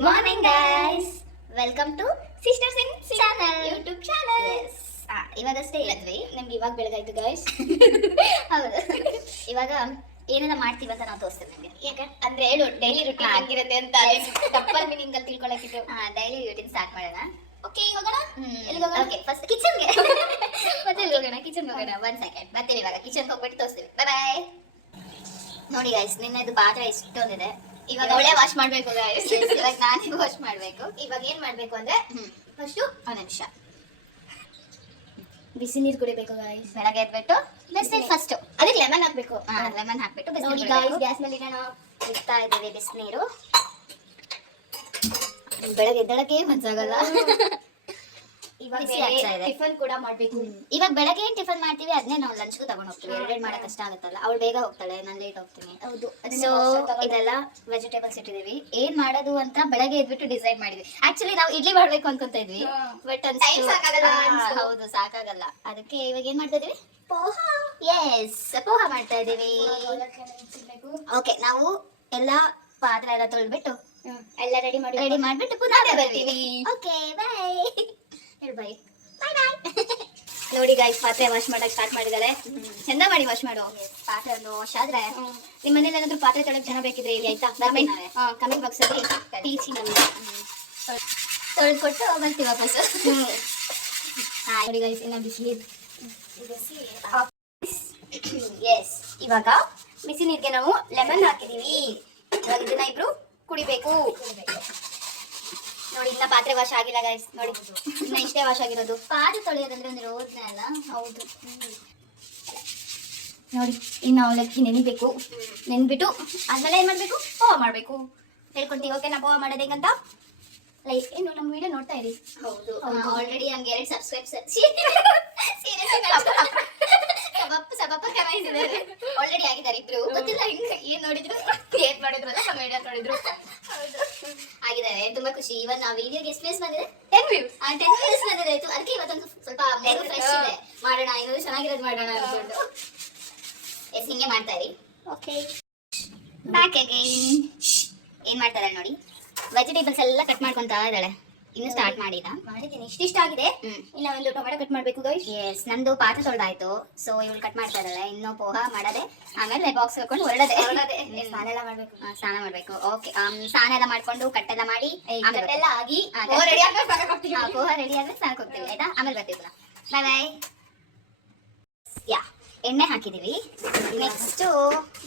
Good morning guys welcome to sisters in channel YouTube channel ಇವಾಗಷ್ಟೇ ಇಲ್ಲದ್ವಿ ನಮ್ಗೆ ಇವಾಗ ಬೆಳಗಾಯ್ತು guys ಹೌದು. ಇವಾಗ ಏನೆಲ್ಲ ಮಾಡ್ತೀವಿ ಅಂತ ನಾವು ತೋರಿಸ್ತೇವೆ ನಿಮಗೆ. ಯಾಕೆ? ಅಂದ್ರೆ ಹೇಳು ಡೈಲಿ ರುಟೀನ್ ಆಗಿರುತ್ತೆ ಅಂತ ಡಬ್ಬಲ್ ಮೀನಿಂಗ್ ಅಲ್ಲಿ ತಿಳ್ಕೊಳಕಿತ್ತು ಡೈಲಿ ರೂಟೀನ್ ಸ್ಟಾರ್ಟ್ ಮಾಡೋಣ. ಓಕೆ ಹೋಗೋಣ? ಎಲ್ಲಿಗೆ ಹೋಗೋಣ? ಓಕೆ ಫಸ್ಟ್ ಕಿಚನ್ಗೆ ಮತ್ತೆ ಎಲ್ಲಿ ಹೋಗೋಣ? ಕಿಚನ್ ಹೋಗೋಣ. ಒನ್ ಸೆಕೆಂಡ್ ಬರ್ತೀವಿ ಇವಾಗ? ಕಿಚನ್ ಹೋಗ್ಬಿಟ್ಟು ತೋರಿಸ್ತೀವಿ. ಬಾಯ್ ಬಾಯ್ ನೋಡಿ ಗೈಸ್ ನಿನ್ನೆದು ಪಾತ್ರೆ ಇಷ್ಟೊಂದಿದೆ ಇವಾಗ ಒಳ್ಳೆ ವಾಶ್ ಮಾಡ್ಬೇಕು ಇವಾಗ ನಾನೇ ವಾಶ್ ಮಾಡ್ಬೇಕು. ಇವಾಗ ಏನ್ ಮಾಡ್ಬೇಕು ಅಂದ್ರೆ ಫಸ್ಟ್ ಒಂದ್ ನಿಮಿಷ. ಬಿಸಿ ನೀರು ಕುಡಿಬೇಕು ಗಾಯ್ಸ್ ಬೆಳಗ್ಗೆ ಎದ್ಬಿಟ್ಟು ಬಿಸಿನೀರು ಫಸ್ಟ್ ಅದಕ್ಕೆ ಲೆಮನ್ ಹಾಕ್ಬೇಕು. ಲೆಮನ್ ಹಾಕ್ಬಿಟ್ಟು ಬಿಸಿ ನೀರು ಗ್ಯಾಸ್ ಮೇಲೆ ಇಡೋಣ ಇಡ್ತಾ ಇದ್ದೀವಿ ಬಿಸಿನೀರು ಬೆಳಗ್ಗೆ ಎದ್ದಳಕ್ಕೆ ಮನ್ಸಾಗಲ್ಲ ಇವಾಗ. ಟಿಫನ್ ಕೂಡ ಮಾಡ್ಬೇಕು. ಇವಾಗ ಬೆಳಗ್ಗೆ ಏನ್ ಟಿಫನ್ ಮಾಡ್ತೀವಿ? ಅದನ್ನೇ ನಾವು ಲಂಚ್ಗೂ ತಗೊಂಡ್ ಹೋಗ್ತೀವಿ. ಎರಡೆರಡು ಮಾಡಕ್ ಕಷ್ಟ ಆಗುತ್ತಲ್ಲ. ಅವಳು ಬೇಗ ಹೋಗ್ತಾಳೆ ನಾನು ಲೇಟ್ ಹೋಗ್ತೀನಿ. ಹೌದು. ಸೊ ಇದೆಲ್ಲ ವೆಜಿಟೇಬಲ್ಸ್ ಇಟ್ಟಿದೀವಿ ಏನ್ ಮಾಡೋದು ಅಂತ ಬೆಳಗ್ಗೆ ಎದ್ಬಿಟ್ಟು ಡಿಸೈಡ್ ಮಾಡಿದ್ವಿ. ಆಕ್ಚುಲಿ ನಾವು ಇಡ್ಲಿ ಮಾಡ್ಬೇಕು ಅನ್ಕೊಂತ ಇದ್ವಿ. ಬಟ್ ಸಾಕಾಗಲ್ಲ ಹೌದು ಸಾಕಾಗಲ್ಲ. ಅದಕ್ಕೆ ಇವಾಗ ಏನ್ ಮಾಡ್ತಾ ಇದೀವಿ ಪೋಹಾ. ಎಸ್ ಪೋಹಾ ಮಾಡ್ತಾ ಇದೀವಿ ಓಕೆ ನಾವು ಎಲ್ಲ ಪಾತ್ರ ಎಲ್ಲ ತೊಳ್ಬಿಟ್ಟು ಎಲ್ಲ ರೆಡಿ ಮಾಡಿ ರೆಡಿ ಮಾಡ್ಬಿಟ್ಟು ಪುನಃ ಬರ್ತೀವಿ. ಓಕೆ ಬಾಯ್ ಹೇಳಿ ಬಾಯ್ ಬಾಯ್ ಬಾಯ್ ನೋಡಿ ಗಾಯ್ಸ್ ಪಾತ್ರೆ ವಾಶ್ ಮಾಡಕ್ ಸ್ಟಾರ್ಟ್ ಮಾಡಿದ್ದಾರೆ. ಚಂದ ಮಾಡಿ ವಾಶ್ ಮಾಡು. ಪಾತ್ರೆ ಒಂದು ವಾಶ್ ಆದ್ರೆ ನಿಮ್ಮ ಮನೇಲಿ ಏನಾದ್ರು ಪಾತ್ರೆ ತೊಳಕ್ ಜನ ಬೇಕಿದ್ರೆ ಇಲ್ಲಿ ಆಯ್ತಾ. ಕಮೆಂಟ್ ಬಾಕ್ಸ್ ಅಲ್ಲಿ ಟೀಚಿ ನಮ್ಗೆ ತೊಳೆದ್ಕೊಟ್ಟು ಬರ್ತೀವಿ ವಾಪಸ್. ನೋಡಿ ಗಾಯ್ಸ್ ಇನ್ನ ಬಿಸಿ ನೀರು ಎಸ್ ಇವಾಗ ಬಿಸಿ ನೀರಿಗೆ ನಾವು ಲೆಮನ್ ಹಾಕಿದೀವಿ. ಇವಾಗ ಇದನ್ನ ಇಬ್ರು ಕುಡಿಬೇಕು. ನೋಡಿ ಇನ್ನ ಪಾತ್ರೆ ವಾಶ್ ಆಗಿಲ್ಲ ಗೈಸ್ ನೋಡಿ ಇನ್ನ ಇಷ್ಟೇ ವಾಶ್ ಆಗಿರೋದು. ಪಾತ್ರೆ ತೊಳೆಯೋದಂದ್ರೆ ಒಂದು ರೋದ್ನ ಅಲ್ಲ? ಹೌದು. ನೋಡಿ ಇನ್ನು ಅವಲಕ್ಕಿ ನೆನಿಬೇಕು. ನೆನ್ಬಿಟ್ಟು ಆದ್ಮೇಲೆ ಏನ್ ಮಾಡ್ಬೇಕು? ಪೋಹ ಮಾಡ್ಬೇಕು. ಹೇಳ್ಕೊಡ್ತೀವಿ ಓಕೆ ನಾ ಪೋಹ ಮಾಡೋದು ಹೆಂಗಂತ? ಲೈಕ್ ಏನು ನಮ್ಮ ವಿಡಿಯೋ ನೋಡ್ತಾ ಇರಿ. ಹೌದು. ಹೌದು. ಆಲ್ರೆಡಿ ಹಂಗೆ ಎರಡು ಸಬ್ಸ್ಕ್ರೈಬ್ಸ್ ಆಲ್ರೆಡಿ ಆಗಿದ್ದಾರೆ ಇಬ್ರು. ಗೊತ್ತಿಲ್ಲ ಹೆಂಗ್ ಏನ್ ನೋಡಿದ್ರು ಏನ್ ಮಾಡಿದ್ರು ವಿಡಿಯೋ ನೋಡಿದ್ರು ಆಗಿದ್ದಾರೆ ತುಂಬಾ ಖುಷಿ. ಇವನ್ ನಾವು ವಿಡಿಯೋಗೆ ಎಷ್ಟು ಪ್ಲೇಸ್ ಬಂದಿದೆ. ಟೆನ್ ವ್ಯೂಸ್ ಟೆನ್ ವ್ಯೂಸ್ ಬಂದಿದೆ ಆಯ್ತು. ಅದಕ್ಕೆ ಇವತ್ತೊಂದು ಸ್ವಲ್ಪ ಮೂರು ಫ್ರೆಶ್ ಇದೆ. ಮಾಡೋಣ ಇನ್ನೊಂದು ಚೆನ್ನಾಗಿರೋದು ಮಾಡೋಣ ಅನ್ಕೊಂಡು ಎಸ್ ಹಿಂಗೆ ಮಾಡ್ತಾ ಇರಿ. ಓಕೆ ಬ್ಯಾಕ್ ಅಗೈನ್ ಏನ್ ಮಾಡ್ತಾರೆ ನೋಡಿ. ವೆಜಿಟೇಬಲ್ಸ್ ಎಲ್ಲ ಕಟ್ ಮಾಡ್ಕೊಂತ ಇದ್ದಾಳೆ. ಇನ್ನು ಸ್ಟಾರ್ಟ್ ಮಾಡಿದ. ಮಾಡಿದ್ದೀನಿ. ಇಷ್ಟಿಷ್ಟ ಆಗಿದೆ ಇಲ್ಲ ಒಂದು ಟೊಮೆಟೊ ಕಟ್ ಮಾಡಬೇಕು ಗೈಸ್ ಎಸ್ ನಂದು ಪಾತ್ರೆ ತೊಳ್ದಾಯ್ತು. ಸೊ ಇವಳು ಕಟ್ ಮಾಡ್ತಾ ಇದ್ದಾಳೆ. ಇನ್ನು ಪೋಹ ಮಾಡದೆ. ಆಮೇಲೆ ಬಾಕ್ಸ್ ಹಾಕೊಂಡು ಹೊರಡದೆ. ಹೊರಡದೆ. ಸ್ನಾನ ಎಲ್ಲ ಮಾಡ್ಬೇಕು. ಸ್ನಾನ ಮಾಡ್ಬೇಕು. ಓಕೆ ಸ್ನಾನ ಎಲ್ಲ ಮಾಡ್ಕೊಂಡು ಕಟ್ಟೆಲ್ಲ ಮಾಡಿ ಕಟ್ಟೆಲ್ಲ ಆಗಿ ಹಾ, ಓ, ready ಆದ್ಮೇಲೆ ಪೋಹ ರೆಡಿ ಆದ್ರೆ ಸ್ನಾನಕ್ಕೆ ಹೋಗ್ತೀವಿ ಆಯ್ತಾ? ಆಮೇಲೆ ಬರ್ತೀವಿ ಬಾಯ್ ಬಾಯ್ ಯಾ ಎಣ್ಣೆ ಹಾಕಿದೀವಿ. ನೆಕ್ಸ್ಟ್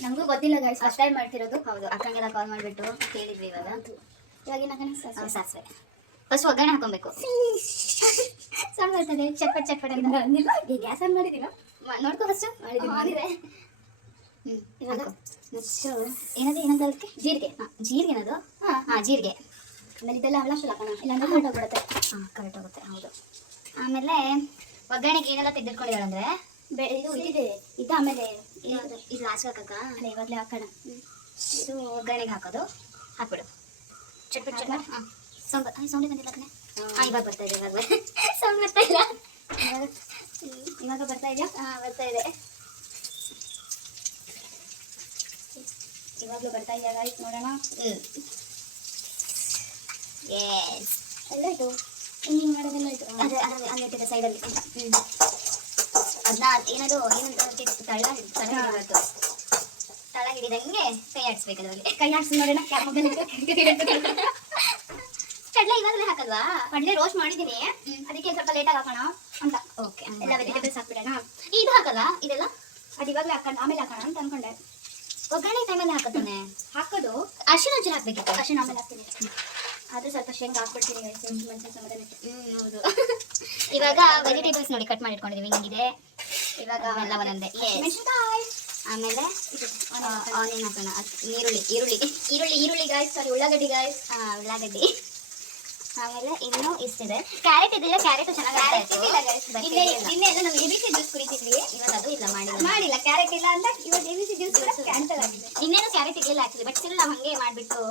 ನಂಗೂ ಗೊತ್ತಿಲ್ಲ ಗೈಸ್ ಫಸ್ಟ್ ಟೈಮ್ ಮಾಡ್ತಿರೋದು. ಹೌದು ಅಕ್ಕಂಗೆಲ್ಲ ಕಾಲ್ ಮಾಡಿಬಿಟ್ಟು ಕೇಳಿದ್ವಿ ಇವಾಗ. ಇವಾಗಿನ ಕಣ ಆ, ಸಾಸಿವೆ. ಫಸ್ಟ್ ಒಗ್ಗರಣೆ ಹಾಕೊಬೇಕು. ಸಣ್ಣ ಬರ್ತದೆ ಚಪ್ಪ ಚಪ್ಪ ಗ್ಯಾಸ್ ಆನ್ ಮಾಡಿದೀನ ಮ- ನೋಡ್ಕೊ ಫಸ್ಟ್ ಮಾಡಿದ್ರೆ. ಮಾಡಿದೆ ಹ್ಮ್ ಇವಾಗ? ನೆಕ್ಸ್ಟ್ ಏನದು ಏನಂತ ಅದಕ್ಕೆ ಜೀರಿಗೆ. ಹಾಂ ಜೀರಿಗೆ ಏನದು? ಹಾ. ಹಾ ಜೀರಿಗೆ. ಆಮೇಲೆ ಇದೆಲ್ಲ ಅವಲಕ್ಷ ಹಾಕೋಣ ಇಲ್ಲಾಂದ್ರೆ ಹೊರಟೋಗ್ಬಿಡುತ್ತೆ ಹಾ ಕರೆಕ್ಟ್ ಹೋಗುತ್ತೆ ಹೌದು. ಆಮೇಲೆ ಒಗ್ಗರಣೆಗೆ ಏನೆಲ್ಲ ತೆಗೆದಿಟ್ಕೊಂಡಿದ್ದಾಳೆ ಅಂದ್ರೆ? ಬೆ ಇದು ಇದಿದೆ ಇದು ಆಮೇಲೆ ಇದು ಇದು ಲಾಸ್ಟ್ ಹಾಕಕ್ಕ ಅಲ್ಲ ಇವಾಗಲೇ ಹಾಕೋಣ. ಇದು ಒಗ್ಗರಣೆಗೆ ಹಾಕೋದು ಹಾಕ್ಬಿಡು ಚಟ್ಪಟ್ ಚಟ್ಪಟ್ ಹಾಂ ಸೌಂಡ್ ಬಂದಿಲ್ಲ ಕಣೆ? ಹಾಂ. ಇವಾಗ ಬರ್ತಾ ಇದೆ ಇವಾಗ ಸೌಂಡ್ ಬರ್ತಾ ಇಲ್ಲ. ಇವಾಗ ಬರ್ತಾ ಇದೆಯಾ? ಹಾಂ ಬರ್ತಾ ಇದೆ. ಇವಾಗಲೂ ಬರ್ತಾ ಇದೆಯಾ ಗಾಯ್ಸ್ ನೋಡೋಣ. ಎಸ್ ಎಲ್ಲ ಆಯ್ತು. ಹಿಂಗೆ ಮಾಡೋದೆಲ್ಲ ಆಯ್ತು. ಅದೇ ಅದೇ ಅಲ್ಲಿಟ್ಟಿದೆ ಸೈಡಲ್ಲಿ ಅದನ್ನ ಏನಾದ್ರು ಏನಂತ ತಳ ತಳ ಹಿಡಿಬಾರ್ದು. ತಳ ಹಿಡಿದಂಗೆ ಕೈ ಆಡಿಸ್ಬೇಕು ಅದರಲ್ಲಿ. ಕೈ ಹಾಕ್ಸಿ ನೋಡೋಣ. ಕಡಲೆ ಇವಾಗಲೇ ಹಾಕಲ್ವಾ? ಕಡಲೆ ರೋಸ್ಟ್ ಮಾಡಿದ್ದೀನಿ. ಅದಕ್ಕೆ ಸ್ವಲ್ಪ ಲೇಟಾಗಿ ಹಾಕೋಣ ಅಂತ. ಓಕೆ ಎಲ್ಲ ವೆಜಿಟೇಬಲ್ಸ್ ಹಾಕ್ಬಿಡೋಣ. ಇದು ಹಾಕಲ್ಲ? ಇದೆಲ್ಲ? ಅದು ಇವಾಗಲೇ ಹಾಕೋಣ ಆಮೇಲೆ ಹಾಕೋಣ ಅಂತ ಅನ್ಕೊಂಡೆ. ಒಗ್ಗರಣೆ ಟೈಮಲ್ಲಿ ಹಾಕೋತಾನೆ ಹಾಕೋದು. ಅರ್ಶಿನ ಒಂಚೂರು ಹಾಕ್ಬೇಕಿತ್ತು. ಅರ್ಶಿಣ ಆಮೇಲೆ ಹಾಕ್ತೀನಿ. ಅದು ಸ್ವಲ್ಪ ಶೇಂಗಾ ಹಾಕ್ಬಿಡ್ತೀನಿ. ಸಮಾಧಾನಕ್ಕೆ ಹ್ಮ್ ಹೌದು. ಇವಾಗ ವೆಜಿಟೇಬಲ್ಸ್ ನೋಡಿ ಕಟ್ ಮಾಡಿ ಇಟ್ಕೊಂಡಿದ್ದೀವಿ ಹಿಂಗಿದೆ. ಇವಾಗ ಎಲ್ಲ ಒಂದೊಂದೇ. ಮೆಣಸಿನಕಾಯಿ. ಆಮೇಲೆ ಆನಿಯನ್ ಹಾಕೋಣ. ಈರುಳ್ಳಿ ಈರುಳ್ಳಿ. ಈರುಳ್ಳಿ ಈರುಳ್ಳಿ ಗಾಯ್ಸ್ ಸಾರಿ ಉಳ್ಳಾಗಡ್ಡಿ ಗಾಯ್ಸ್ ಉಳ್ಳಾಗಡ್ಡಿ. ಆಮೇಲೆ ಇನ್ನು ಇಷ್ಟಿದೆ. ಕ್ಯಾರೆಟ್ ಇದೆಯಲ್ಲ ಕ್ಯಾರೆಟ್ ಚೆನ್ನಾಗಿ ನಿನ್ನೆ. ನಿನ್ನೆ ಎಲ್ಲ ನಾವು ಎ ಬಿ ಸಿ ಜ್ಯೂಸ್ ಕುಡಿತಿದ್ವಿ. ಇವತ್ತು ಅದು ಇಲ್ಲ ಮಾಡಿಲ್ಲ. ಮಾಡಿಲ್ಲ ಕ್ಯಾರೆಟ್ ಇಲ್ಲ ಅಂತ ಇವತ್ತು ಎ ಬಿ ಸಿ ಜ್ಯೂಸ್ ಕೂಡ ಕ್ಯಾನ್ಸಲ್ ಆಗಿದೆ ಇನ್ನೇನು ಕ್ಯಾರೆಟ್ ಇರಲಿಲ್ಲ ಆಕ್ಚುಲಿ ಬಟ್ ಸ್ಟಿಲ್ ನಾವು ಹಂಗೆ ಮಾಡಿಬಿಟ್ಟು.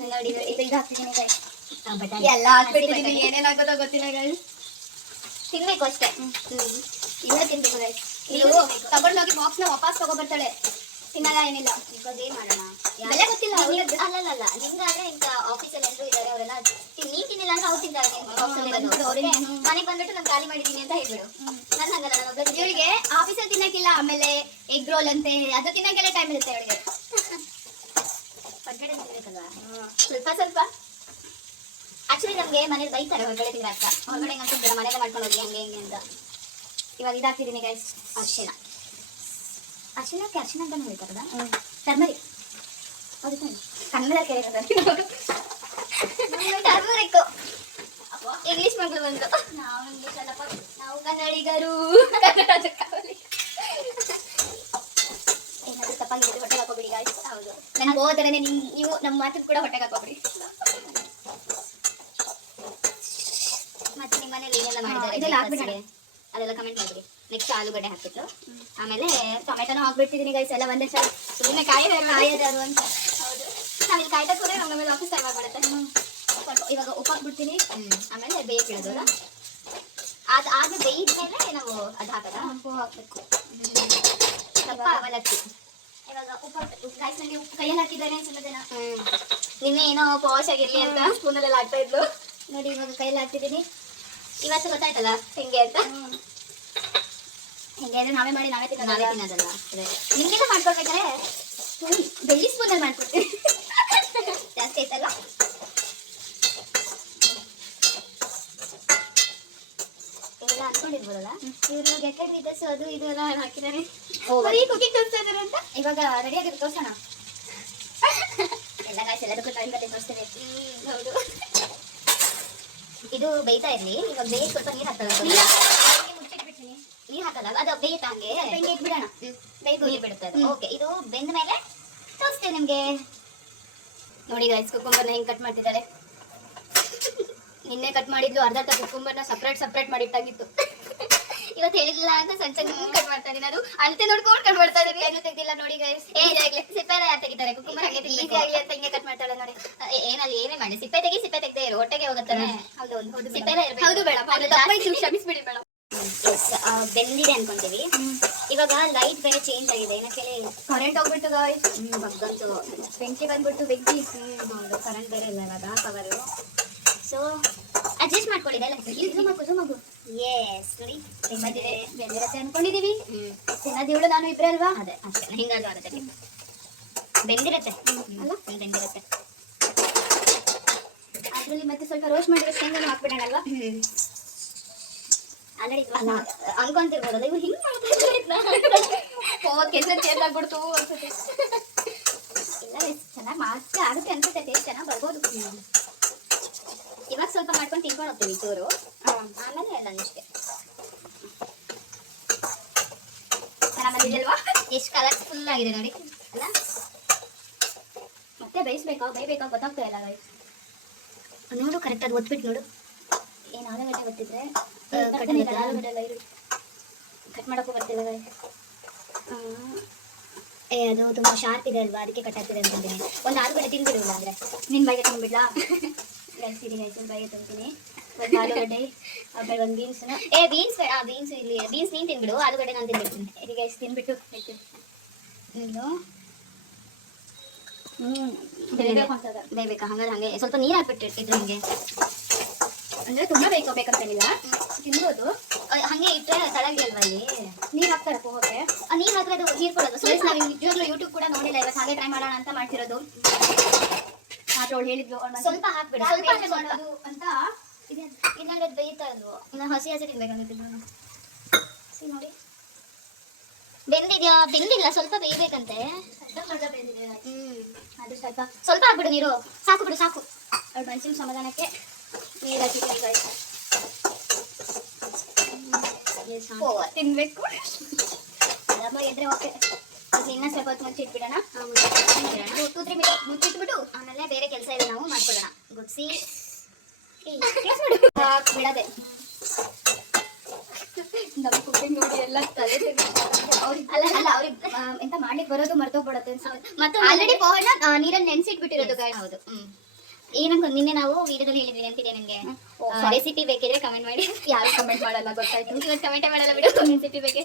ನೋಡಿ ಇದು ಇದು ಹಾಕ್ತಿದ್ದೀನಿ. ಎಲ್ಲ ಹಾಕ್ಬಿಟ್ಟಿದ್ದೀನಿ. ಏನೇನಾಗೋದೋ ಗೊತ್ತಿಲ್ಲ ಗೈಸ್ ತಿನ್ಬೇಕು ಅಷ್ಟೇ. ಇಲ್ಲ ತಿನ್ಬೇಕು ಗೈಸ್ ಇದು ತಗೊಂಡೋಗಿ ಬಾಕ್ಸ್ನ ವಾಪಸ್ ತಗೊಬರ್ತಾಳೆ ತಿನ್ನಲ್ಲ ಏನಿಲ್ಲ. ಇವಾಗ ಏನ್ ಮಾಡೋಣ? ಬೆಲೆ ಗೊತ್ತಿಲ್ಲ ನಿಂಗ್- ಅಲ್ಲಲ್ಲ ನಿಮ್ಗಾದ್ರೆ ಇಂತ ಆಫೀಸಲ್ಲಿ ಎಲ್ಲರೂ ಇದಾರೆ ಅವರೆಲ್ಲ ನೀನ್ ತಿನ್ನಿಲ್ಲ ಅಂದ್ರೆ ಅವ್ರು ತಿಂತಾರೆ ಅವ್ರಿಗೆ. ಮನೆಗೆ ಬಂದ್ಬಿಟ್ಟು ನಾನು ಖಾಲಿ ಮಾಡಿದೀನಿ ಅಂತ ಹೇಳ್ಬಿಡು. ನನ್ನ ಹಂಗಲ್ಲ ನಾನು ಒಬ್ಬ ಇವಳಿಗೆ ಆಫೀಸಲ್ಲಿ ತಿನ್ನಕ್ಕಿಲ್ಲ ಆಮೇಲೆ ಎಗ್ ರೋಲ್ ಅಂತೆ ಅದು ತಿನ್ನಕ್ಕೆಲ್ಲ ಟೈಮ್ ಇರುತ್ತೆ ಅವಳಿಗೆ ಹೊರಗಡೆ ತಿನ್ಬೇಕಲ್ವಾ? ಸ್ವಲ್ಪ ಸ್ವಲ್ಪ. ಆಕ್ಚುಲಿ ನಮ್ಗೆ ಮನೇಲಿ ಬೈತಾರೆ ಹೊರಗಡೆ ತಿಂದ್ರೆ ಹೊರಗಡೆ ಹೆಂಗ್ ಅನ್ಸುತ್ತೆ ಮಾಡ್ಕೊಂಡು ಹೋಗಿ ಹಂಗೆ ಹಿಂಗೆ ಅಂತ. ಇವಾಗ ಇದಾಗ್ತಿದ್ದೀನಿ ಗೈಸ್ ಅರ್ಶಿನ ಅರ್ಶಿನಕ್ಕೆ ಅರ್ಶಿನ ಅಂತ ಹೇಳ್ತಾರಲ್ಲ ಟರ್ಮರಿ ಅದಕ್ಕೆ ತಾನೆ? ಕನ್ನಡ ಟರ್ಮರಿಕ್. ಇಂಗ್ಲಿಷ್ ಮಗಳು ಬಂದು ನಾವು ಇಂಗ್ಲಿಷ್ ಅಲ್ಲಪ್ಪ. ನಾವು ಕನ್ನಡಿಗರು. ಏನಾದ್ರು ತಪ್ಪಾಗಿದ್ರೆ ಹೊಟ್ಟೆ ಹಾಕೋಬಿಡಿ ಗಾಯ್ಸ್ ಹೌದು. ನನ್ಗೆ ನಿಮ್ ನೀವು ನಮ್ಮ ಮಾತು ಕೂಡ ಹೊಟ್ಟೆಗೆ ಹಾಕೋಬಿಡಿ. ಮತ್ತೆ ನಿಮ್ಮ ಮನೇಲಿ ಏನೆಲ್ಲ ಮಾಡಿದ್ದಾರೆ ಇದೆಲ್ಲ. ಗೆ? ಅದೆಲ್ಲ ಕಮೆಂಟ್ ಮಾಡಿ ನೆಕ್ಸ್ಟ್ ಆಲೂಗಡ್ಡೆ ಹಾಕ್ಬಿಟ್ಟು. ಆಮೇಲೆ ಟೊಮೆಟೊನ ಹಾಕ್ಬಿಡ್ತಿದ್ದೀನಿ ಗೈಸ್ ಎಲ್ಲ ಒಂದೇ ಸಲ. ಸುಮ್ಮನೆ ಕಾಯಿ ಕಾಯೋದು ಅಂತ. ಹೌದು ನಾವಿಲ್ಲಿ ಕಾಯ್ತಾ ಕೂಡ ನಮ್ಮ ಮೇಲೆ ಆಫೀಸ್ ಸರ್ವ್ ಆಗ್ಬಿಡುತ್ತೆ ಸ್ವಲ್ಪ ಇವಾಗ ಉಪ್ಪು ಹಾಕ್ಬಿಡ್ತೀನಿ. ಆಮೇಲೆ ಬೇಯಿಸಿಡೋದು ಅದು ಆಗ ಬೇಯಿದ್ಮೇಲೆ ನಾವು ಅದು ಹಾಕೋದ? ಉಪ್ಪು ಹಾಕ್ಬೇಕು. ಸ್ವಲ್ಪ ಅವಲಕ್ಕಿ. ಇವಾಗ ಉಪ್ಪು ಗೈಸ್ ನನಗೆ ಉಪ್ಪು ಕೈಯಲ್ಲಿ ಹಾಕಿದ್ದಾರೆ ಜನ. ನಿನ್ನೆ ಏನೋ ಪಾಶ್ ಆಗಿರ್ಲಿ ಅಂತ ಸ್ಪೂನಲ್ಲೆಲ್ಲ ಹಾಕ್ತಾ ಇದ್ಲು. ನೋಡಿ ಇವಾಗ ಕೈಯಲ್ಲಿ ಹಾಕ್ತಿದ್ದೀನಿ ಇವತ್ತು ಗೊತ್ತಾಯ್ತಲ್ಲ ಹಿಂಗೆ ಅಂತ? ಹಿಂಗೆ ಅಂದ್ರೆ ನಾವೇ ಮಾಡಿ ನಾವೇ ನಾವೇ ತಿನ್ನೋದಲ್ಲ ಅದೇ. ನಿಮ್ಗೆಲ್ಲ ಮಾಡ್ಕೊಳ್ಬೇಕಾದ್ರೆ ಬೆಳ್ಳಿ ಸ್ಪೂನಲ್ಲಿ ಮಾಡ್ಕೊಡ್ತೀನಿ. ಜಾಸ್ತಿ ಆಯ್ತಲ್ಲ? ಎಲ್ಲ ಅನ್ಕೊಂಡಿರ್ಬೋದಲ್ಲ ಇವರು ಗೆಟೆಡ್ ವಿದಸ್ ಅದು ಇದು ಎಲ್ಲ ಹಾಕಿದ್ದಾರೆ. ಬರೀ ಕುಕಿಂಗ್ ಇದಾರೆ ಅಂತ? ಇವಾಗ ರೆಡಿ ಆಗಿರೋ ತೋರ್ಸೋಣ. ಎಲ್ಲ ಗಾಯ್ಸ್ ಎಲ್ಲದಕ್ಕೂ ಟೈಮ್ ಕತೆ ತೋರಿಸ್ತೇವೆ ಹೌದು. ಇದು ಬೇಯ್ತಾ ಇರ್ಲಿ. ಇವಾಗ ಬೇಯ ಸ್ವಲ್ಪ ನೀರು ಹಾಕಲ್ಲ ಮುಚ್ಚಿಟ್ಬಿಡ್ತೀನಿ ನೀರು ಹಾಕಲ್ಲ. ಅದು ಬೇಯ್ತಾ ಹಂಗೆ ಹಿಂಗೆ ಇಟ್ಬಿಡೋಣ ಬೇಯ್ದು ನೀರು ಬಿಡುತ್ತೆ. ಓಕೆ ಇದು ಬೆಂದ ಮೇಲೆ ತೋರಿಸ್ತೇವೆ ನಿಮ್ಗೆ. ನೋಡಿ ಗೈಸ್ ಕುಕ್ಕುಂಬರ್ನ ಹೆಂಗ್ ಕಟ್ ಮಾಡ್ತಿದ್ದಾಳೆ ನಿನ್ನೆ ಕಟ್ ಮಾಡಿದ್ಲು ಅರ್ಧ ಅರ್ಧ ಕುಕ್ಕುಂಬರ್ನ ಸಪ್ರೇಟ್ ಸಪ್ರೇಟ್ ಮಾಡಿಟ್ಟಾಗಿತ್ತು ಇವತ್ತು ಹೇಳಿಲ್ಲ ಅಂತ ಸಣ್ಣ ಸಣ್ಣ ಕಟ್ ಮಾಡ್ತಾರೆ ನಾನು ಅದು ಅಳತೆ ನೋಡ್ಕೊಂಡು ಕಟ್ ಮಾಡ್ತಾ ಇದೀನಿ ಏನು ತೆಗ್ದಿಲ್ಲ ನೋಡಿ ಗೈಸ್ ಏನಾಗ್ಲಿ ಸಿಪ್ಪೆ ಯಾರು ತೆಗಿತಾರೆ? ಕುಕುಮ ಹಂಗೆ ಈಸಿ. ಆಗ್ಲಿ ಅಂತ ಹಿಂಗೆ ಕಟ್ ಮಾಡ್ತಾಳೆ ನೋಡಿ. ಏನಲ್ಲಿ ಏನೇ ಮಾಡಿ. ಸಿಪ್ಪೆ ತೆಗಿ ಸಿಪ್ಪೆ ತೆಗ್ದೇ ಇರು. ಹೊಟ್ಟೆಗೆ ಹೋಗುತ್ತಾನೆ ಹೌದು ಹೌದು ಸಿಪ್ಪೆ ಹೌದು ಬೇಡ ಕ್ಷಮಿಸ್ಬಿಡಿ ಬೆಂದಿದೆ ಅನ್ಕೊಂತೀವಿ. ಇವಾಗ ಲೈಟ್ ಬೇರೆ ಚೇಂಜ್ ಆಗಿದೆ. ಏನಕ್ಕೆ ಕರೆಂಟ್ ಹೋಗ್ಬಿಟ್ಟು ಗಾಯ್ಸ್ ಬಗ್ಗಂತು ಬೆಂಕಿ ಬಂದ್ಬಿಟ್ಟು ಬೆಂಕಿ. ಹೌದು ಕರೆಂಟ್ ಬೇರೆ ಇಲ್ಲ ಇವಾಗ ಪವರು ಸೊ ಅಡ್ಜಸ್ಟ್ ಮಾಡ್ಕೊಂಡಿದೆ ಅಲ್ಲ ಮಗು ಹಾಕು ಎಸ್ ನೋಡಿ. ಬಂದಿದೆ ಬೆಂದಿರತ್ತೆ ಅನ್ಕೊಂಡಿದೀವಿ. ತಿನ್ನೋದಿವಳು ನಾನು ಇಬ್ರೇ ಅಲ್ವಾ? ಅದೇ ಅಷ್ಟೇ ಹಿಂಗಾದ್ರು ಆಗುತ್ತೆ ಬೆಂದಿರತ್ತೆ. ಅಲ್ಲ? ಬೆಂದಿರತ್ತೆ. ಅದರಲ್ಲಿ ಮತ್ತೆ ಸ್ವಲ್ಪ ರೋಸ್ಟ್ ಮಾಡಿರೋ ಶೇಂಗಾನು ಹಾಕ್ಬಿಡೋಣ ಅಲ್ವಾ ಆಲ್ರೆಡಿ ಅನ್ಕೊಂತಿರ್ಬೋದಲ್ಲ ಇವ್ರು ಹಿಂಗೆ ಮಾಡ್ತಾ ಇದ್ದಾರೆ ಓ ಕೆಸರು ಚೇಂಜ್ ಆಗ್ಬಿಡ್ತು ಅನ್ಸುತ್ತೆ. ಇಲ್ಲ ಚೆನ್ನಾಗಿ ಮಾತ್ರ ಆಗುತ್ತೆ ಅನ್ಸುತ್ತೆ ಟೇಸ್ಟ್ ಚೆನ್ನಾಗಿ ಬರ್ಬೋದು. ಇವಾಗ ಸ್ವಲ್ಪ ಮಾಡ್ಕೊಂಡು ತಿನ್ಕೊಂಡು ಹೋಗ್ತೀವಿ ಚೂರು. ಆಮೇಲೆ ಎಲ್ಲ ಚೆನ್ನಾಗಿ ಬಂದಿದೆಯಲ್ವಾ? ಎಷ್ಟು ಕಲರ್ಫುಲ್ ಆಗಿದೆ ನೋಡಿ. ಅಲ್ಲ? ಮತ್ತೆ ಬೇಯಿಸ್ಬೇಕಾ? ಬೇಯಬೇಕಾ? ಗೊತ್ತಾಗ್ತಾ ಇಲ್ಲ ಗೈಸ್ ನೋಡು ಕರೆಕ್ಟ್ ಅದು ಒತ್ಬಿಟ್ಟು ನೋಡು. ಏನು ಆಲೂಗಡ್ಡೆ ಗೊತ್ತಿದ್ರೆ? ಆಲೂಗಡ್ಡೆ ಎಲ್ಲ ಇರು. ಕಟ್ ಮಾಡೋಕ್ಕೂ ಬರ್ತಿಲ್ಲ ಗೈಸ್ ಏ ಅದು ತುಂಬಾ ಶಾರ್ಪ್ ಇದೆ ಅಲ್ವಾ? ಅದಕ್ಕೆ ಕಟ್ ಆಗ್ತಿದೆ ಒಂದು ಆಲೂಗಡ್ಡೆ ತಿಂದಿರಲ್ಲ ಅಂದ್ರೆ ನಿನ್ನ ಬಾಯಿಗೆ ತಂದ್ಬಿಡ್ಲಾ? ಗೈಸ್ ಬಾಯಿ ತಂತೀನಿ ಒಂದು ಆಲೂಗಡ್ಡೆ ಆಮೇಲೆ ಒಂದು ಬೀನ್ಸ್ನ ಏ ಬೀನ್ಸ್ ಆ ಬೀನ್ಸ್ ಇಲ್ಲಿ ಬೀನ್ಸ್ ನೀನ್ ತಿನ್ಬಿಡು. ಆಲೂಗಡ್ಡೆ ನಾನು ತಿನ್ಬಿಡ್ತೀನಿ. ಈಗ ಗೈಸ್ ತಿನ್ಬಿಟ್ಟು ಹ್ಞೂ ಬೇಯಬೇಕು ಹಂಗಾದ್ರೆ ಹಂಗೆ. ಸ್ವಲ್ಪ ನೀರು ಹಾಕ್ಬಿಟ್ಟು ಇಟ್ರು ಹಿಂಗೆ ಅಂದರೆ ತುಂಬ ಬೇಕಬೇಕಂತೇನಿಲ್ಲ ತಿನ್ಬೋದು. ಹಾಗೆ ಇಟ್ಟರೆ ತಳಗಿ ಅಲ್ವಾ ಅಲ್ಲಿ? ನೀರು ಹಾಕ್ತಾರೆ ಹೋಗಕ್ಕೆ. ನೀರು ಅದು ಹೀರ್ಕೊಳ್ಳೋದು ಗೈಸ್ ಸ್ವಲ್ಪ ನಾವು ನಿಜವಾಗ್ಲೂ ಯೂಟ್ಯೂಬ್ ಕೂಡ ನೋಡಿಲ್ಲ. ಇವತ್ತು ಹಾಗೆ ಟ್ರೈ ಮಾಡೋಣ ಅಂತ ಮಾಡ್ತಿರೋದು. ಹೇಳಿದ್ಲು ಅವ್ಳ್ ಸ್ವಲ್ಪ ಹಾಕ್ಬಿಡು. ಸ್ವಲ್ಪ ಹಾಕಿ ಮಾಡೋದು ಅಂತ ಅದು ಬೇಯ್ತಾ ಇದ್ವು ಇನ್ನು ಹಸಿ ಹಸಿ ತಿನ್ಬೇಕಂತಿದ್ರು ನೋಡಿ. ಬೆಂದಿದ್ಯಾ? ಬೆಂದಿಲ್ಲ ಸ್ವಲ್ಪ ಬೇಯ್ಬೇಕಂತೆ. ಹ್ಮ್. ಅದು ಸ್ವಲ್ಪ. ಸ್ವಲ್ಪ ಹಾಕ್ಬಿಡು ನೀರು. ಸಾಕು ಬಿಡು ಸಾಕು. ಅವ್ರ ಮನ್ಸಿನ ಸಮಾಧಾನಕ್ಕೆ ನೀರು. ಓ ತಿನ್ಬೇಕು. ಆರಾಮ ಇದ್ರೆ ಓಕೆ ಇನ್ನ ಸ್ವಲ್ಪ ಹೊತ್ತು ಮುಚ್ಚಿಟ್ಬಿಡೋಣ ಟೂ ತ್ರೀ ಮಿನಿಟ್ ಮುಚ್ಚಿಟ್ಬಿಟ್ಟು ಆಮೇಲೆ ಬೇರೆ ಕೆಲಸ ಇದೆ ನಾವು ಮಾಡ್ಕೊಳ್ಳೋಣ. ಗುಡ್ಸಿ ಬಿಡದೆ. ನಮ್ಮ ಕುಕಿಂಗ್ ನೋಡಿ ಎಲ್ಲ ತಲೆ ಅಲ್ಲ ಅಲ್ಲ ಅವ್ರಿಗೆ ಎಂತ ಮಾಡ್ಲಿಕ್ಕೆ ಬರೋದು ಮರ್ತೋಗ್ಬಿಡತ್ತೆ ಮತ್ತೆ ಆಲ್ರೆಡಿ ಪೋಹಣ್ಣ ನೀರಲ್ಲಿ ನೆನ್ಸಿಟ್ಬಿಟ್ಟಿರೋದು ಗಾಯ ಹೌದು. ಏನಂತ ನಿನ್ನೆ ನಾವು ವಿಡಿಯೋದಲ್ಲಿ ಹೇಳಿದ್ವಿ ನೆನಪಿದೆ ನಿಮಗೆ ರೆಸಿಪಿ ಬೇಕಿದ್ರೆ ಕಮೆಂಟ್ ಮಾಡಿ. ಯಾರು ಕಮೆಂಟ್ ಮಾಡಲ್ಲ ಗೊತ್ತಾಯ್ತು. ಇವತ್ತು ಕಮೆಂಟ್ ಮಾಡಲ್ಲ ಬಿಡು. ರೆಸಿಪಿ ಬಗ್ಗೆ.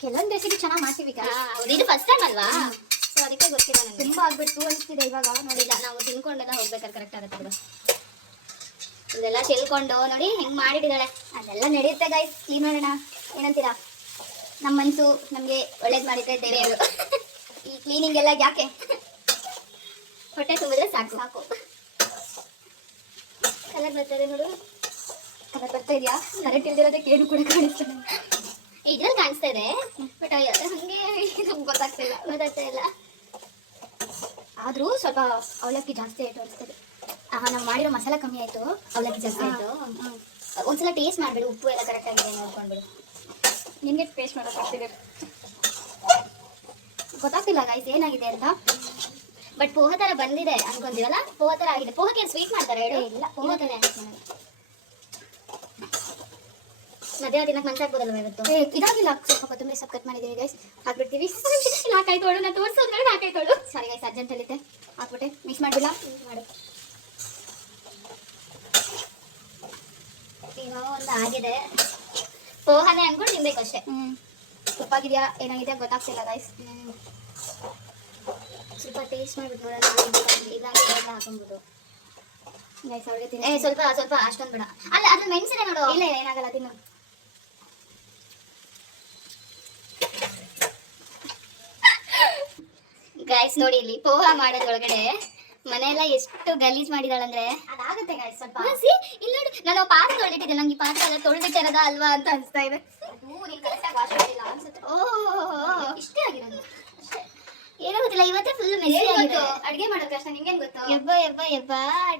ಕೆಲವೊಂದು ರೆಸಿಪಿ ಚೆನ್ನಾಗಿ ಮಾಡ್ತೀವಿ. ಹೌದು. ಇದು ಫಸ್ಟ್ ಟೈಮ್ ಅಲ್ವಾ? ಸೊ ಅದಕ್ಕೆ ಗೊತ್ತಿಲ್ಲ ನನಗೆ. ತುಂಬಾ ಆಗ್ಬಿಟ್ಟು ಅನಿಸ್ತಿದೆ ಇವಾಗ ನೋಡಿಲ್ಲ. ನಾವು ತಿನ್ಕೊಂಡೆಲ್ಲ ಹೋಗ್ಬೇಕಾದ್ರೆ ಕರೆಕ್ಟ್ ಆಗುತ್ತೆ ಬಿಡು. ಇದೆಲ್ಲ ಚೆಲ್ಕೊಂಡು ನೋಡಿ ಹೆಂಗೆ ಮಾಡಿಟ್ಟಿದ್ದಾಳೆ. ಅದೆಲ್ಲ ನಡೆಯುತ್ತೆ ಗೈಸ್ ಕ್ಲೀನ್ ಮಾಡೋಣ ಏನಂತೀರಾ? ನಮ್ಮ ಮನ್ಸು ನಮ್ಗೆ ಒಳ್ಳೇದು ಮಾಡಿದ್ರೆ ದೇವರು ಈ ಕ್ಲೀನಿಂಗ್ ಎಲ್ಲ ಯಾಕೆ? ಹೊಟ್ಟೆ ತುಂಬಿದ್ರೆ ಸಾಕು. ಸಾಕು. ಕಲರ್ ಬರ್ತದೆ ನೋಡು. ಕಲರ್ ಬರ್ತಾ ಇದೆಯಾ? ಕರೆಕ್ಟ್ ಇಲ್ದಿರೋದಕ್ಕೆ ಏನು ಕೂಡ ಕಾಣಿಸ್ತಿಲ್ಲ ಇದ್ರಲ್ಲಿ ಕಾಣಿಸ್ತಾ ಇದೆ. ಬಟ್ ಹಂಗೆ ನಮ್ಗೆ ಗೊತ್ತಾಗ್ತಿಲ್ಲ. ಗೊತ್ತಾಗ್ತಾ ಇಲ್ಲ. ಆದರೂ ಸ್ವಲ್ಪ ಅವಲಕ್ಕಿ ಜಾಸ್ತಿ ಆಯ್ತು ಅನಿಸ್ತದೆ. ಆಹಾ ನಾವು ಮಾಡಿರೋ ಮಸಾಲ ಕಮ್ಮಿ ಆಯ್ತು. ಅವಲಕ್ಕಿ ಜಾಸ್ತಿ ಆಯ್ತು. ಒಂದ್ಸಲ ಟೇಸ್ಟ್ ಮಾಡ್ಬೇಡಿ ಉಪ್ಪು ಎಲ್ಲ ಕರೆಕ್ಟ್ ಆಗಿದೆ ನೋಡ್ಕೊಂಡ್ಬಿಡು ನಿಮಗೆ ಟೇಸ್ಟ್ ಮಾಡೋಕೆ ಆಗ್ತಿದೆ. ಗೊತ್ತಾಗ್ತಿಲ್ಲ ಗೈಸ್ ಏನಾಗಿದೆ ಅಂತ. ಬಟ್ ಪೋಹ ತರ ಬಂದಿದೆ ಅನ್ಕೊಂತೀವಲ್ಲ? ಪೋಹ ತರ ಆಗಿದೆ. ಪೋಹಕ್ಕೆ ಸ್ವೀಟ್ ಮಾಡ್ತಾರೆ ಹೇಳಿ? ಇಲ್ಲ, ಪೋಹ ತರ ಮಧ್ಯಾಹ್ನ ತಿನ್ನಕ್ ಮನ್ಸಾಗ್ಬೋದಲ್ವ ಇವತ್ತು? ಏ, ಇದಾಗಿಲ್ಲ. ಸ್ವಲ್ಪ ಕೊತ್ತಂಬರಿ ಸೊಪ್ಪು ಕಟ್ ಮಾಡಿದ್ದೀವಿ ಗೈಸ್ ಹಾಕ್ಬಿಡ್ತೀವಿ. ಹಾಕಾಯ್ತೋಳು ನಾನು ತೋರಿಸೋದ್ಮೇಲೆ ಹಾಕಾಯ್ತೋಳು. ಸಾರಿ ಗೈಸ್ ಅರ್ಜೆಂಟ್ ಅಲ್ಲಿದೆ ಹಾಕ್ಬಿಟ್ಟೆ. ಮಿಕ್ಸ್ ಮಾಡಿಲ್ಲ ಮಾಡು. ಇವಾಗ ಒಂದು ಆಗಿದೆ. ಪೋಹನೆ ಅನ್ಕೊಂಡು ತಿನ್ಬೇಕು ಅಷ್ಟೇ. ಹ್ಮ್. ಉಪ್ಪಾಗಿದೆಯಾ ಏನಾಗಿದೆ ಗೊತ್ತಾಗ್ತಿಲ್ಲ ಗೈಸ್ ಸ್ವಲ್ಪ ಟೇಸ್ಟ್ ಮಾಡ್ಬಿಟ್ಟು ನೋಡೋಣ ಎಲ್ಲ ಹಾಕೊಂಡ್ಬಿಡು. ಗೈಸ್ ಅವ್ರಿಗೆ ಏ ತಿನ್ನಿ ಸ್ವಲ್ಪ ಸ್ವಲ್ಪ ಅಷ್ಟೊಂದು ಬೇಡ. ಅಲ್ಲ ಅದ್ರ ಮೆಣಸಿನ ನೋಡು. ಇಲ್ಲ ಏನಾಗಲ್ಲ ತಿನ್ನು. ಗೈಸ್ ನೋಡಿ ಇಲ್ಲಿ ಪೋಹ ಮಾಡೋದ್ರೊಳಗಡೆ ಮನೆಯೆಲ್ಲ ಎಷ್ಟು ಗಲೀಜ್ ಮಾಡಿದಾಳಂದ್ರೆ? ಅದಾಗುತ್ತೆ ಗಾಯ್ಸ್ ಸ್ವಲ್ಪ. ಸಿ ಇಲ್ಲಿ ನೋಡಿ ನಾನು ಪಾತ್ರೆ ತೊಳಿಟ್ಟಿದ್ದೆ ನಂಗೆ ಈ ಪಾತ್ರೆ ಎಲ್ಲ ತೊಳೆದಿಟ್ಟಿರೋದ ಅಲ್ವಾ ಅಂತ ಅನ್ಸ್ತಾ ಇದೆ. ಅದು ನೀನು ಕರೆಕ್ಟಾಗಿ ವಾಶ್ ಮಾಡಿಲ್ಲ ಅನ್ಸುತ್ತೆ. ಓ ಇಷ್ಟೇ ಆಗಿರೋದು. ಏನೋ ಗೊತ್ತಿಲ್ಲ ಇವತ್ತೇ ಫುಲ್ ಮೆಸ್ಸಿ ಆಗಿದೆ. ಅಡ್ಗೆ ಮಾಡೋದು ಕಷ್ಟ ನಿಂಗೇನ್ ಗೊತ್ತು? ಎಬ್ಬ ಎಬ್ಬ ಎಬ್ಬ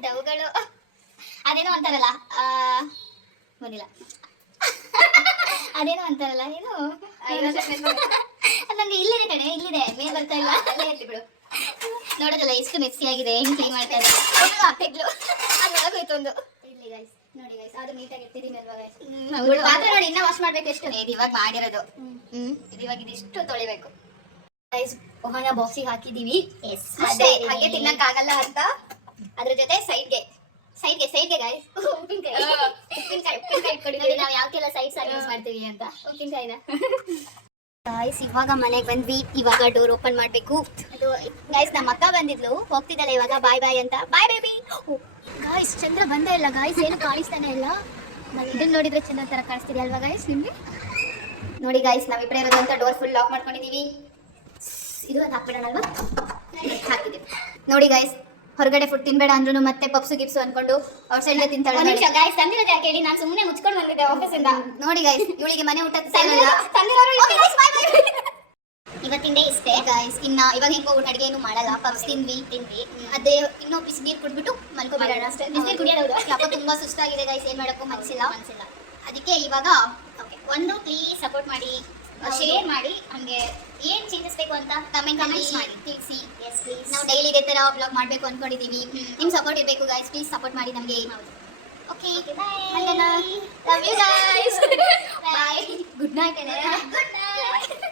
ಡವ್ಗಳು. ಅದೇನೋ ಅಂತಾರಲ್ಲ ಆ, ಬಂದಿಲ್ಲ ಅದೇನೋ ಅಂತಾರಲ್ಲ ಏನು? ನಂಗೆ ಇಲ್ಲಿದೆ ಕಣೆ ಇಲ್ಲಿದೆ. ಮೇಲ್ ಬರ್ತಾ ಇಲ್ಲ. ಅಲ್ಲೇ ಇರ್ಲಿ ಬಿಡು. ನೋಡೋದಲ್ಲ ಎಷ್ಟು ಮೆಸ್ಸಿ ಆಗಿದೆ ಹೆಂಗ್ ಕ್ಲೀನ್ ಮಾಡ್ತಾ ಇದ್ದಾರೆ? ಅದು ಒಳಗೋಯ್ತು ಒಂದು. ಇಲ್ಲಿ ಗೈಸ್ ನೋಡಿ ಗೈಸ್ ಅದು ನೀಟಾಗಿ ಇರ್ತಿದ್ದೀನಿ ಅಲ್ವಾ ಗೈಸ್ ಹೌದು. ಪಾತ್ರೆ ನೋಡಿ ಇನ್ನ ವಾಶ್ ಮಾಡ್ಬೇಕು ಎಷ್ಟು? ಇದು ಇವಾಗ ಮಾಡಿರೋದು. ಹ್ಮ್. ಇದು ಇವಾಗ ಇದಿಷ್ಟು ತೊಳಿಬೇಕು. ಗೈಸ್ ಒಹನ ಬಾಕ್ಸಿಗೆ ಹಾಕಿದೀವಿ ಎಸ್ ಅದೇ. ಹಾಗೆ ತಿನ್ನಕ್ ಆಗಲ್ಲ ಅಂತ. ಅದ್ರ ಜೊತೆ ಸೈಡ್ಗೆ ಸೈಡ್ಗೆ ಸೈಡ್ಗೆ ಗೈಸ್ ಉಪ್ಪಿನಕಾಯಿ. ಉಪ್ಪಿನಕಾಯಿ ಉಪ್ಪಿನಕಾಯಿ ಇಟ್ಕೊಂಡಿದ್ದೀವಿ. ನಾವು ಯಾವ್ಕೆಲ್ಲ ಸೈಡ್ಸ್ ಆಗಿ ಯೂಸ್ ಮಾಡ್ತೀವಿ ಅಂತ. ಉಪ್ಪಿನಕಾಯಿನ. ಗಾಯ್ಸ್ ಇವಾಗ ಮನೆಗೆ ಬಂದ್ವಿ. ಇವಾಗ ಡೋರ್ ಓಪನ್ ಮಾಡ್ಬೇಕು. ಅದು ಗೈಸ್ ನಮ್ಮ ಅಕ್ಕ ಬಂದಿದ್ಲು. ಹೋಗ್ತಿದ್ದಾಳೆ ಇವಾಗ. ಬಾಯ್ ಬಾಯ್ ಅಂತ. ಬಾಯ್ ಬೇಬಿ ಗಾಯ್ಸ್ ಚಂದ್ರ ಬಂದೇ ಇಲ್ಲ. ಗಾಯ್ಸ್ ಏನು ಕಾಣಿಸ್ತಾನೆ ಇಲ್ಲ. ಇದನ್ನ ನೋಡಿದ್ರೆ ಚಂದ್ರ ತರ ಕಾಣಿಸ್ತಿದೆ ಅಲ್ವಾ ಗಾಯ್ಸ್ ನಿಮ್ಗೆ? ನೋಡಿ ಗಾಯ್ಸ್ ನಾವಿಬ್ರೇ ಇರೋದು ಡೋರ್ ಫುಲ್ ಲಾಕ್ ಮಾಡ್ಕೊಂಡಿದೀವಿ. ಇದು ಅದು ಹಾಕ್ಬಿಡೋಣ ಅಲ್ವಾ? ಹಾಕಿದೀವಿ ನೋಡಿ ಗೈಸ್ ಹೊರಗಡೆ ಫುಡ್ ತಿನ್ಬೇಡ ಅಂದ್ರೂ ಮತ್ತೆ ಪಪ್ಸು ಗಿಪ್ಸು ಅನ್ಕೊಂಡು ಅವ್ರ ಸೈಡ್ ತಿಂತಾಳೆ ನಿಮಿಷ. ಗಾಯ್ಸ್ ತಂದಿರೋದು ಯಾಕೆ ಹೇಳಿ ನಾನು ಸುಮ್ಮನೆ ಮುಚ್ಕೊಂಡು ಬಂದಿದ್ದೆ ಇಂದ. ನೋಡಿ ಗಾಯ್ಸ್ ಇವಳಿಗೆ ಮನೆ ಊಟ ತಂದಿರೋರು ಇವತ್ತಿನ ಡೇ ಇಷ್ಟೇ. ಗೈಸ್ ಇನ್ನ ಇವಾಗ ಹೆಂಗೋ ಊಟ ಅಡಿಗೆ ಏನು ಮಾಡಲ್ಲ. ಪಪ್ಸ್ ತಿನ್ವಿ. ತಿನ್ವಿ. ಅದೇ ಇನ್ನೂ ಬಿಸಿ ನೀರು ಕುಡ್ಬಿಟ್ಟು ಮಲ್ಕೋಬಿಡೋಣ ಅಷ್ಟೇ. ಬಿಸಿ ಕುಡಿಯೋದು. ಯಾಕೋ ತುಂಬಾ ಸುಸ್ತಾಗಿದೆ ಗಾಯ್ಸ್ ಏನ್ ಮಾಡಕ್ಕೂ ಮನ್ಸಿಲ್ಲ. ಮನ್ಸಿಲ್ಲ. ಅದಕ್ಕೆ ಇವಾಗ ಓಕೆ ಒಂದು ಪ್ಲೀಸ್ ಸಪೋರ್ಟ್ ಮಾಡಿ. ಶೇರ್ ಮಾಡಿ ಹಂಗೆ ಏನ್ ಚೇಂಜಸ್ ಬೇಕು ಅಂತ ಕಮೆಂಟ್ ಕಮೆಂಟ್ಸ್ ಮಾಡಿ. ತಿಳಿಸಿ. ಎಸ್ ಪ್ಲೀಸ್ ನಾವು ಡೈಲಿ ಇದೇ ತರ ಬ್ಲಾಗ್ ಮಾಡ್ಬೇಕು ಅನ್ಕೊಂಡಿದೀವಿ. ನಿಮ್ ಸಪೋರ್ಟ್ ಇರಬೇಕು ಗೈಸ್ ಪ್ಲೀಸ್ ಸಪೋರ್ಟ್ ಮಾಡಿ ನಮಗೆ. Okay love you guys bye good night good night